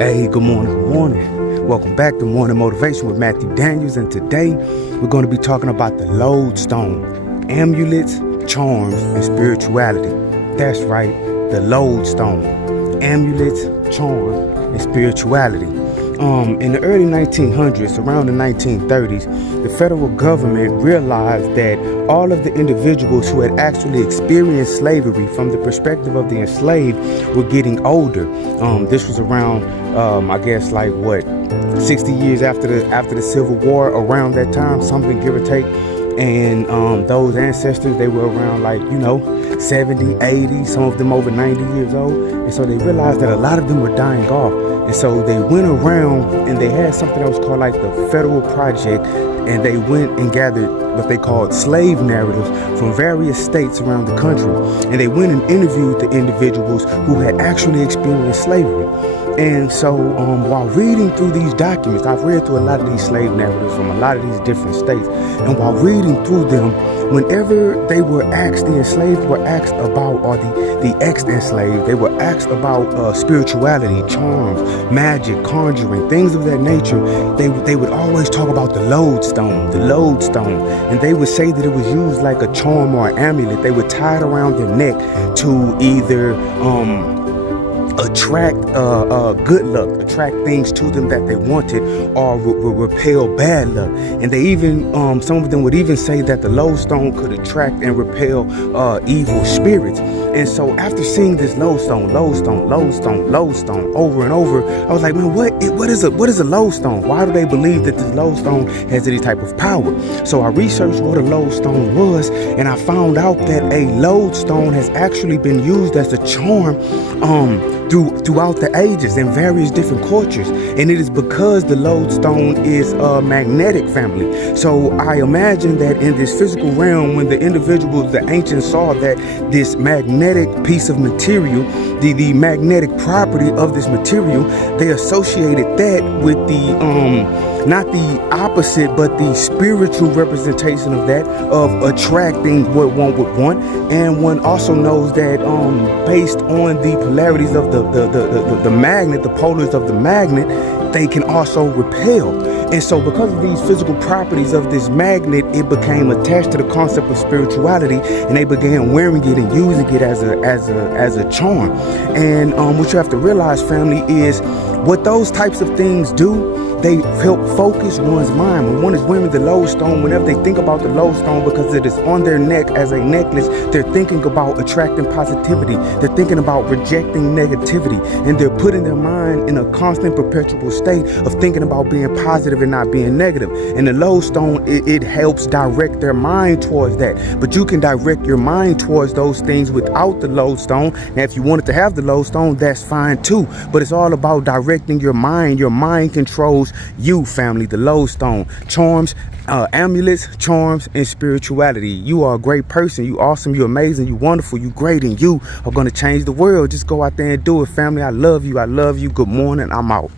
Hey, good morning, good morning. Welcome back to Morning Motivation with Matthew Daniels, and today we're going to be talking about the Lodestone, amulets, charms, and spirituality. That's right, the Lodestone, amulets, charms, and spirituality. In the early 1900s, around the 1930s, the federal government realized that all of the individuals who had actually experienced slavery from the perspective of the enslaved were getting older. This was around, I guess, like what, 60 years after the Civil War, around that time, something give or take. And those ancestors, they were around, like, 70, 80, some of them over 90 years old. And so they realized that a lot of them were dying off. And so they went around and they had something that was called like the Federal Project, and they went and gathered what they called slave narratives from various states around the country. And they went and interviewed the individuals who had actually experienced slavery. And so while reading through these documents, I've read through a lot of these slave narratives from a lot of these different states. And while reading through them, whenever they were asked, the enslaved were asked about, or the ex-enslaved, they were asked about spirituality, charms, magic, conjuring, things of that nature, they would always talk about the lodestone. And they would say that it was used like a charm or an amulet. They would tie it around their neck to either attract good luck, attract things to them that they wanted, or repel bad luck. And they even, some of them would even say that the lodestone could attract and repel evil spirits. And so after seeing this lodestone over and over, I was like, man, what is a lodestone? Why do they believe that this lodestone has any type of power? So I researched what a lodestone was, and I found out that a lodestone has actually been used as a charm throughout the ages in various different cultures. And it is because the lodestone is a magnetic family. So I imagine that in this physical realm, when the individuals, the ancients, saw that this magnetic piece of material, the magnetic property of this material, they associated that with the not the opposite, but the spiritual representation of that, of attracting what one would want. And one also knows that based on the polarities of the magnet, the polars of the magnet, they can also repel. And so because of these physical properties of this magnet, it became attached to the concept of spirituality, and they began wearing it and using it as a charm. And what you have to realize, family, is what those types of things do, they help focus one's mind. When one is wearing the lodestone, whenever they think about the lodestone, because it is on their neck as a necklace, they're thinking about attracting positivity. They're thinking about rejecting negativity. And they're putting their mind in a constant, perpetual state of thinking about being positive and not being negative. And the lodestone, it helps direct their mind towards that. But you can direct your mind towards those things without the lodestone. And if you wanted to have the lodestone, that's fine too. But it's all about directing your mind. Your mind controls you, family. The lodestone, charms, amulets, charms, and spirituality. You are a great person. You awesome. You amazing. You wonderful. You great. And you are going to change the world. Just go out there and do it, family. I love you. I love you. Good morning. I'm out.